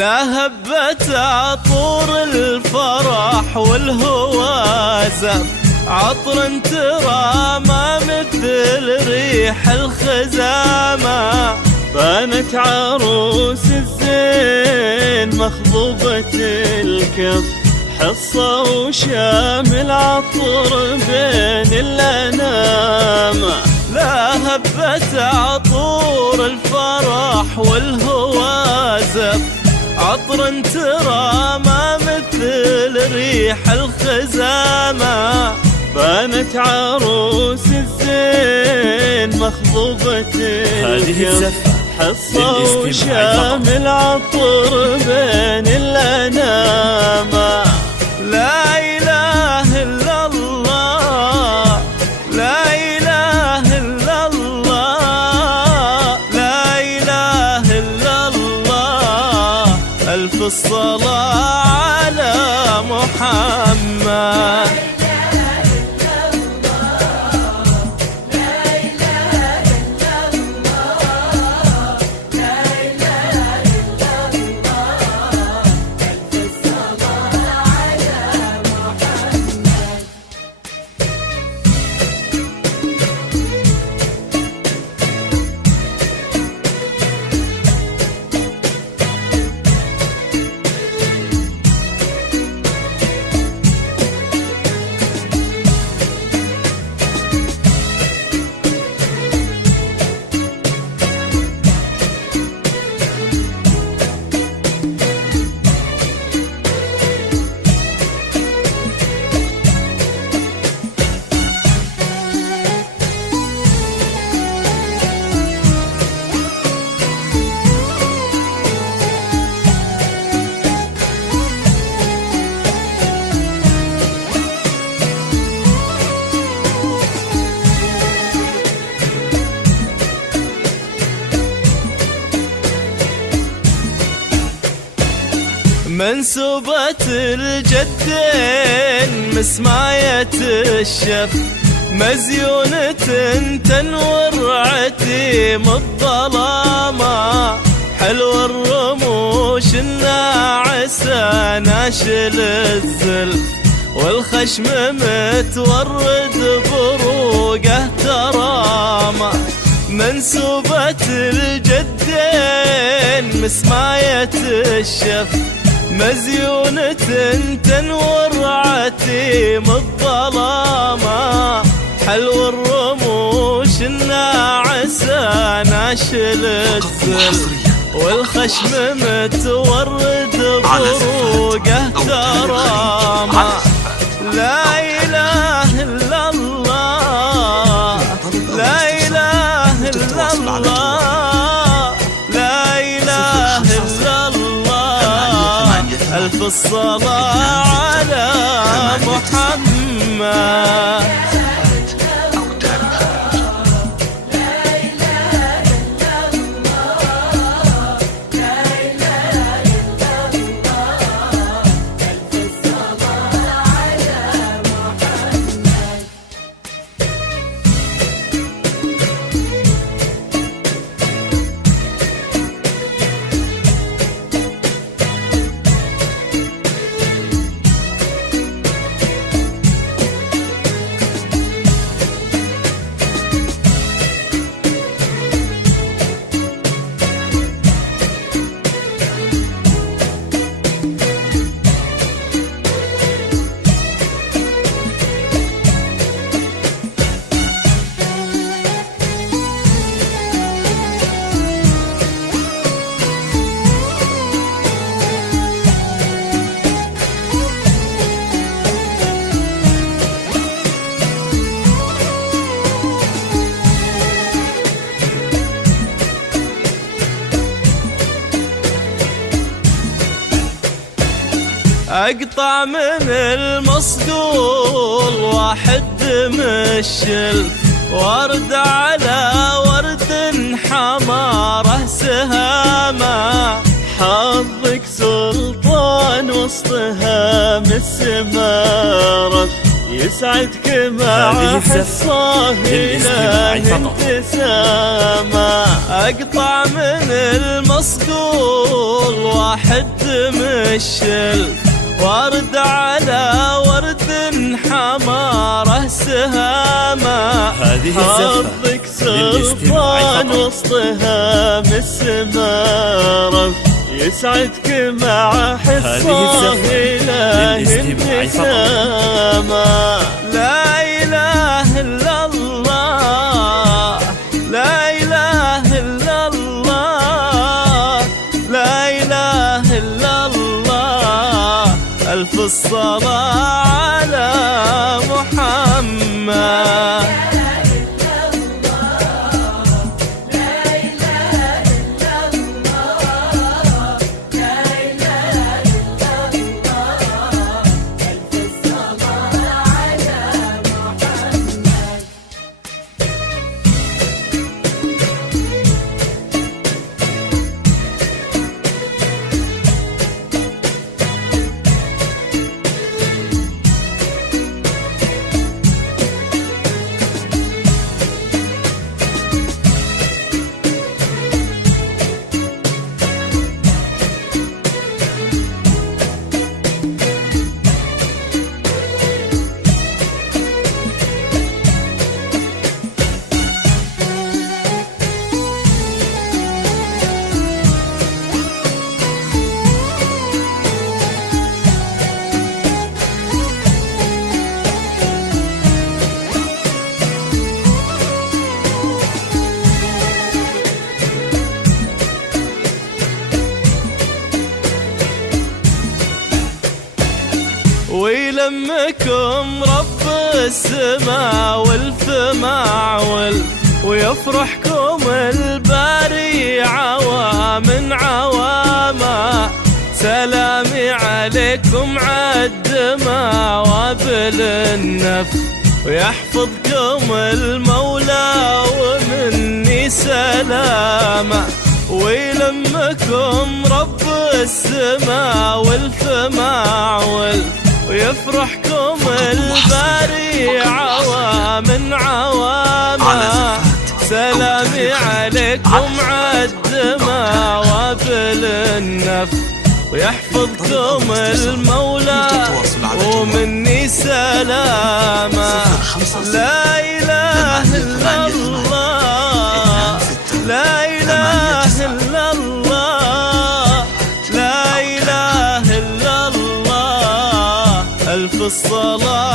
لا هبت عطور الفرح والهوازة، عطر ترى ما مثل ريح الخزامة. بانت عروس الزين مخضوبة الكف، حصة وشامل عطر بين الأنام. لا هبت عطور الفرح والهوازة، عطر ترى ما مثل ريح الخزامة. بانت عروس الزين مخضوبة الكف، حصة وشامل عطر بين الأنام. لا إله إلا الله، لا إله إلا الله، لا إله إلا الله. ألف الصلاة على محمد. منسوبة الجدين مسماية الشف، مزيونة تنور عتيم الظلامة. حلو الرموش الناعسة ناشل الزلف، والخشم متورد بروقه ترامة. منسوبة الجدين مسماية الشف، مزيونة تنور عتيم الظلامة. حلو الرموش الناعسة ناشل الزلف، والخشم متورد بروقه ترامة. لا إله إلا الله، لا إله إلا الله، لا إله إلا الله. ألف الصلاة على محمد. أقطع من المصقول واحد مشل، ورد على ورد حماره سهامة. حظك سلطان وسطها السمارة، يسعدك مع حصاه إله ابتسامة. أقطع من المصقول واحد مشل، ورد على ورد حماره سهامة. حظك سلطان وسطها مسمارة، يسعدك مع حصة إله النسامة. لا إله إلا الله، لا إله إلا الله، لا إله إلا الله. ألف الصلاة على محمد. ويلمكم رب السماء والفماع ويفرحكم الباري عوام عواما. سلامي عليكم عالدماء وابل النف، ويحفظكم المولى ومني سلامة. ويلمكم رب السماء والفماع ويفرحكم الباري عوام عواما. سلامي عليكم عالدماء وابل النف، ويحفظكم المولى ومني سلامة. لا إله إلا الله، لا إله إلا الله، لا إله إلا الله. ألف الصلاة